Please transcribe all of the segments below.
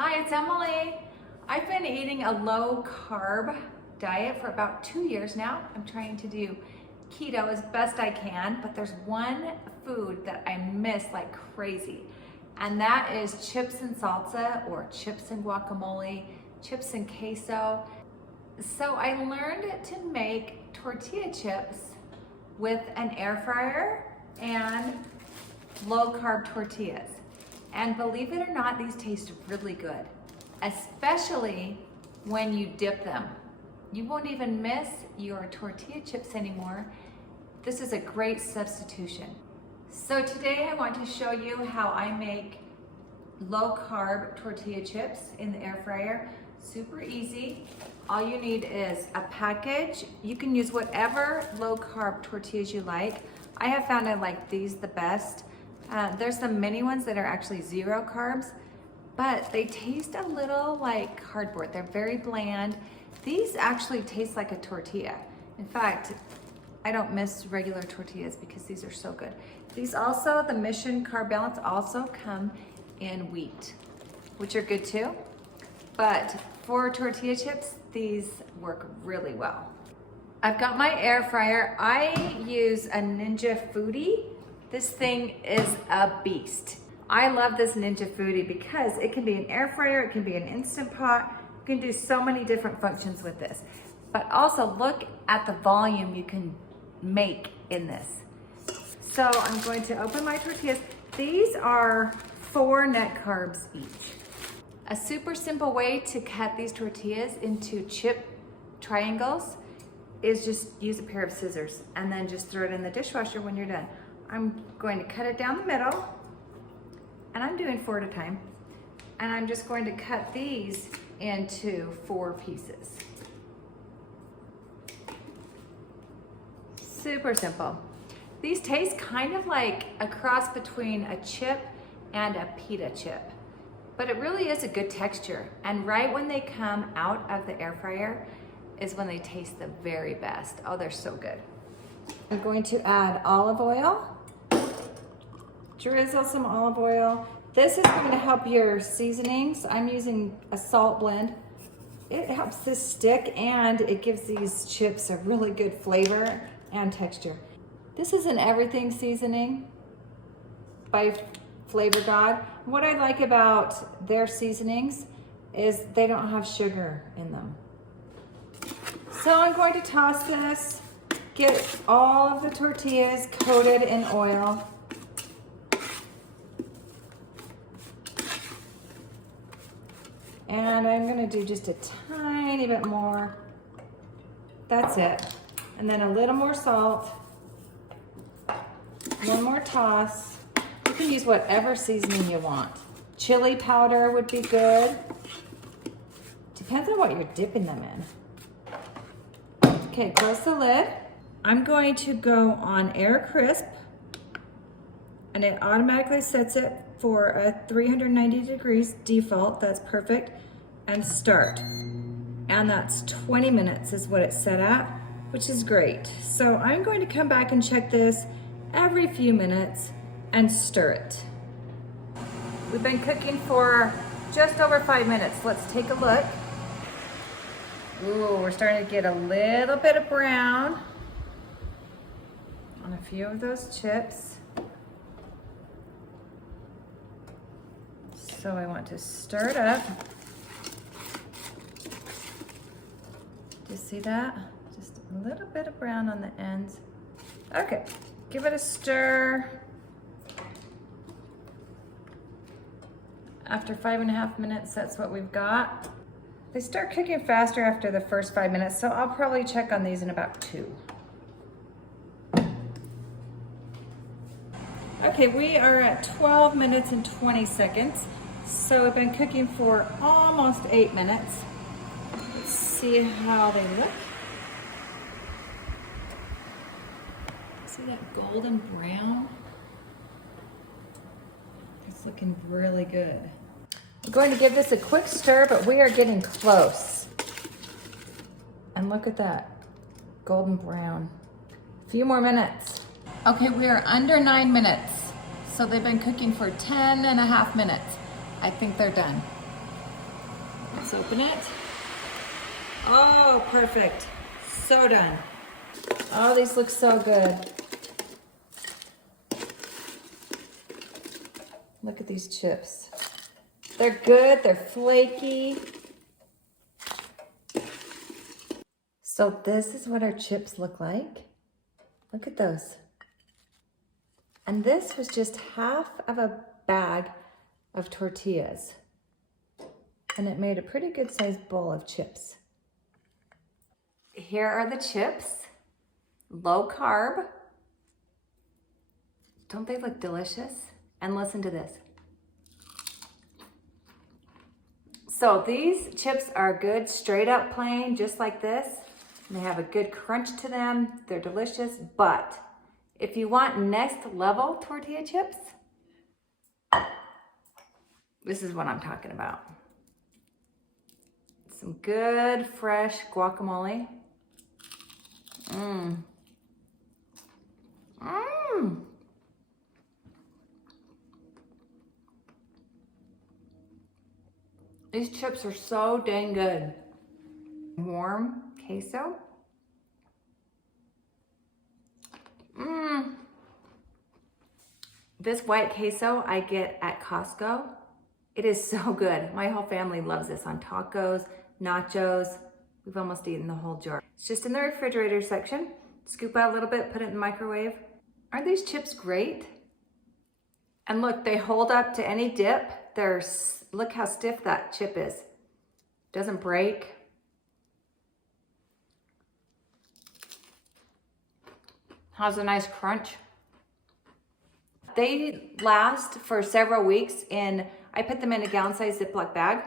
Hi, it's Emily. I've been eating a low carb diet for about 2 years now. I'm trying to do keto as best I can, but there's one food that I miss like crazy, and that is chips and salsa or chips and guacamole, chips and queso. So I learned to make tortilla chips with an air fryer and low carb tortillas. And believe it or not, these taste really good, especially when you dip them. You won't even miss your tortilla chips anymore. This is a great substitution. So today I want to show you how I make low carb tortilla chips in the air fryer. Super easy. All you need is a package. You can use whatever low carb tortillas you like. I have found I like these the best. There's some mini ones that are actually 0 carbs, but they taste a little like cardboard. They're very bland. These actually taste like a tortilla. In fact, I don't miss regular tortillas because these are so good. These also, the Mission Carb Balance, also come in wheat, which are good too. But for tortilla chips, these work really well. I've got my air fryer. I use a Ninja Foodi. This thing is a beast. I love this Ninja Foodi because it can be an air fryer, it can be an Instant Pot. You can do so many different functions with this. But also look at the volume you can make in this. So I'm going to open my tortillas. These are 4 net carbs each. A super simple way to cut these tortillas into chip triangles is just use a pair of scissors and then just throw it in the dishwasher when you're done. I'm going to cut it down the middle, and I'm doing 4 at a time. And I'm just going to cut these into 4 pieces. Super simple. These taste kind of like a cross between a chip and a pita chip, but it really is a good texture. And right when they come out of the air fryer is when they taste the very best. Oh, they're so good. I'm going to add olive oil. Drizzle some olive oil. This is going to help your seasonings. I'm using a salt blend. It helps this stick and it gives these chips a really good flavor and texture. This is an everything seasoning by Flavor God. What I like about their seasonings is they don't have sugar in them. So I'm going to toss this, get all of the tortillas coated in oil. And I'm gonna do just a tiny bit more. That's it. And then a little more salt. One more toss. You can use whatever seasoning you want. Chili powder would be good. Depends on what you're dipping them in. Okay, close the lid. I'm going to go on air crisp, and it automatically sets it for a 390 degrees default. That's perfect. And start. And that's 20 minutes is what it's set at, which is great. So I'm going to come back and check this every few minutes and stir it. We've been cooking for just over 5 minutes. Let's take a look. Ooh, we're starting to get a little bit of brown on a few of those chips. So I want to stir it up. Do you see that? Just a little bit of brown on the ends. Okay, give it a stir. After 5.5 minutes, that's what we've got. They start cooking faster after the first 5 minutes, so I'll probably check on these in about 2. Okay, we are at 12 minutes and 20 seconds. So we've been cooking for almost 8 minutes. Let's see how they look. See that golden brown? It's looking really good. I'm going to give this a quick stir, but we are getting close. And look at that, golden brown. A few more minutes. Okay, we are under 9 minutes. So they've been cooking for 10.5 minutes. I think they're done. Let's open it. Oh, perfect. So done. Oh, these look so good. Look at these chips. They're good, they're flaky. So this is what our chips look like. Look at those. And this was just half of a bag of tortillas. And it made a pretty good sized bowl of chips. Here are the chips, low carb. Don't they look delicious? And listen to this. So these chips are good, straight up plain, just like this. They have a good crunch to them. They're delicious, but if you want next level tortilla chips, this is what I'm talking about. Some good, fresh guacamole. Mmm. Mmm. These chips are so dang good. Warm queso. Mmm. This white queso I get at Costco. It is so good. My whole family loves this on tacos, nachos. We've almost eaten the whole jar. It's just in the refrigerator section. Scoop out a little bit, put it in the microwave. Aren't these chips great? And look, they hold up to any dip. Look how stiff that chip is. Doesn't break. Has a nice crunch. They last for several weeks I put them in a gallon-sized Ziploc bag,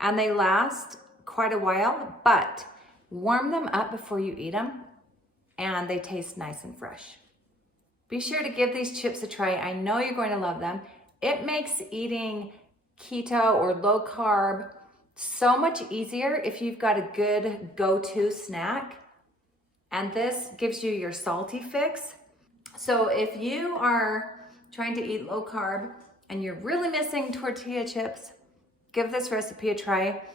and they last quite a while, but warm them up before you eat them, and they taste nice and fresh. Be sure to give these chips a try. I know you're going to love them. It makes eating keto or low carb so much easier if you've got a good go-to snack. And this gives you your salty fix. So if you are trying to eat low carb and you're really missing tortilla chips, give this recipe a try.